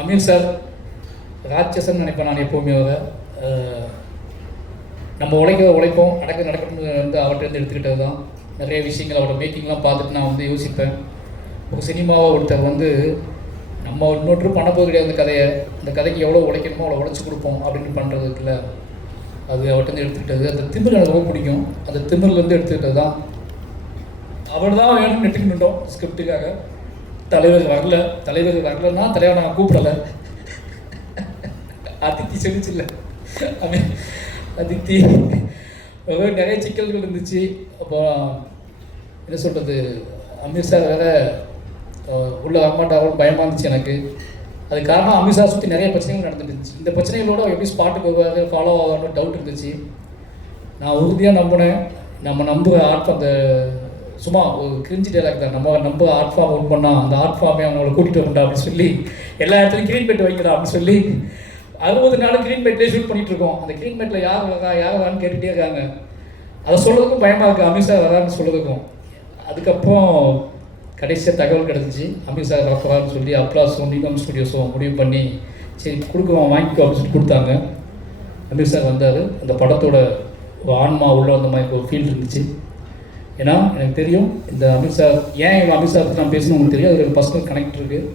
Amir sir ராட்சசன் நினைப்பேன் நான் எப்போவுமே அவரை. நம்ம உழைப்போம் நடக்கணும்னு வந்து அவர்கிட்ட எடுத்துக்கிட்டது தான். நிறைய விஷயங்கள் அவரோட மேக்கிங்லாம் பார்த்துட்டு நான் வந்து யோசிப்பேன். ஒரு சினிமாவை ஒருத்தர் வந்து நம்ம இன்னொரு பண்ண போது கிடையாது. அந்த கதைக்கு எவ்வளோ உழைக்கணுமோ அவ்வளோ உழைச்சி கொடுப்போம் அப்படின்னு பண்ணுறது இருக்குல்ல, அது அவர்கிட்ட எடுத்துக்கிட்டது. அந்த திமிர் எனக்கு ரொம்ப பிடிக்கும். அந்த திமிர்லேருந்து எடுத்துக்கிட்டது தான். அவர் தான் வேணும்னு எடுத்துக்கிட்டோம் ஸ்கிரிப்டுக்காக. தலைவர் வரலன்னா தலைவர் நான் கூப்பிடலை. அதித்தி சொல்லிச்சுல்ல, அதித்தி நிறைய சிக்கல்கள் இருந்துச்சு. அப்போ என்ன சொல்கிறது, அமீர் சார் வேறு உள்ளே வரமாட்டாரோன்னு பயமாக இருந்துச்சு எனக்கு. அது காரணம் அமீர் சார் சுற்றி நிறைய பிரச்சனைகள் நடந்துருந்துச்சு. இந்த பிரச்சனைகளோட எப்படி ஸ்பாட்டுக்கு வருவார், ஃபாலோ ஆகான்னு டவுட் இருந்துச்சு. நான் உறுதியாக நம்பினேன். நம்ம நம்புகிற அந்த சும்மா ஒரு கிரிஞ்சி டைலாக் தான், நம்ம ஆர்ட் ஃபார்ம் ஒர்க் பண்ணால் அந்த ஆர்ட் ஃபார்மே அவங்கள கூட்டிகிட்டு வரண்டா அப்படின்னு சொல்லி எல்லா இடத்துலையும் க்ரீன் பெட் வைக்கிறா அப்படின்னு சொல்லி 60 நாள் க்ரீன் பெட்லேயே ஷூட் பண்ணிகிட்ருக்கோம். அந்த க்ரீன் பெட்டில் யார் வரான்னு கேட்டுகிட்டே இருக்காங்க. அதை சொல்கிறதுக்கும் பயமாக இருக்குது, அமீர் சார் வரான்னு சொல்கிறதுக்கும். அதுக்கப்புறம் கடைசியாக தகவல் கிடச்சிச்சு, அமீர் சார் வரப்போறான்னு சொல்லி அப்ளாஸும் நீகம் ஸ்டுடியோஸும் முடிவு பண்ணி சரி கொடுக்குவோம் வாங்கிக்கோ அப்படின்னு சொல்லி கொடுத்தாங்க. அமீர் சார் வந்தார். அந்த படத்தோட ஒரு ஆன்மா உள்ள வந்த மாதிரி ஒரு ஃபீல் இருந்துச்சு. ஏன்னா எனக்கு தெரியும் இந்த அமீர் சார், ஏன் அமீர் சார் நான் பேசணும்னு தெரியும். அது ஒரு பர்சனல் கனெக்ட் இருக்குது.